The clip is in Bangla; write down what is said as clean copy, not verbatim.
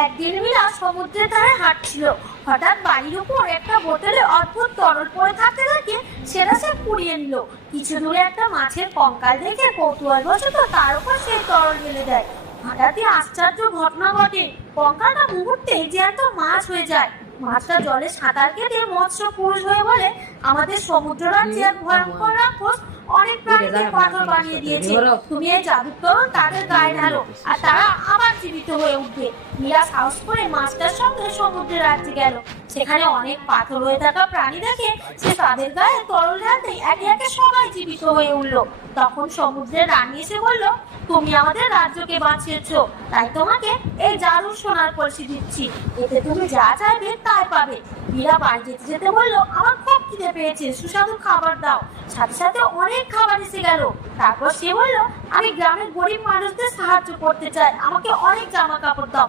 একদিন মীরা সমুদ্রের ধারে হাঁটছিল। হঠাৎ বাড়ির উপর একটা বোতলে অদ্ভুত তরল পড়ে থাকতে দেখে সেটা সে কুড়িয়ে নিল। কিছু দূরে একটা মাছের কঙ্কাল দেখে কৌতূহলবশত তার উপর সেই তরল ঢেলে দেয়। হঠাৎই আশ্চর্য ঘটনা ঘটে, কঙ্কালটা মুহূর্তেই জ্যান্ত মাছ হয়ে যায়। মাছটা জলে সাঁতার কেটে মৎস্য পুরুষ হয়ে বলে, আমাদের সমুদ্র রাজ্যের ভয়ঙ্কর রাক্ষস অনেক প্রাণীদের পাথর বানিয়ে দিয়েছে। তুমি এই জাদুর তরল তাদের গায়ে ঢালো আর তারা আবার জীবিত হয়ে উঠবে। মীরা সাহস করে মাছটার সঙ্গে সমুদ্রের রাজ্যে গেল। সেখানে অনেক পাথর হয়ে থাকা প্রাণী দেখে সে তাদের গায়ে তরল ঢালতেই একে একে সবাই জীবিত হয়ে উঠল। তখন সমুদ্রের রানী এসে বলল, তুমি আমাদের রাজ্যকে বাঁচিয়েছো, তাই তোমাকে এই জাদুর সোনার কলসি দিচ্ছি। এতে তুমি যা চাইবে তাই পাবে। মীরা বাড়ি যেতে যেতে বলল, আমার খুব খিদে পেয়েছে, সুস্বাদু খাবার দাও। সাথে সাথে অনেক খাবার এসে গেল। তারপর সে বলল, আমি গ্রামের গরিব মানুষদের সাহায্য করতে চাই, আমাকে অনেক জামা কাপড় দাও।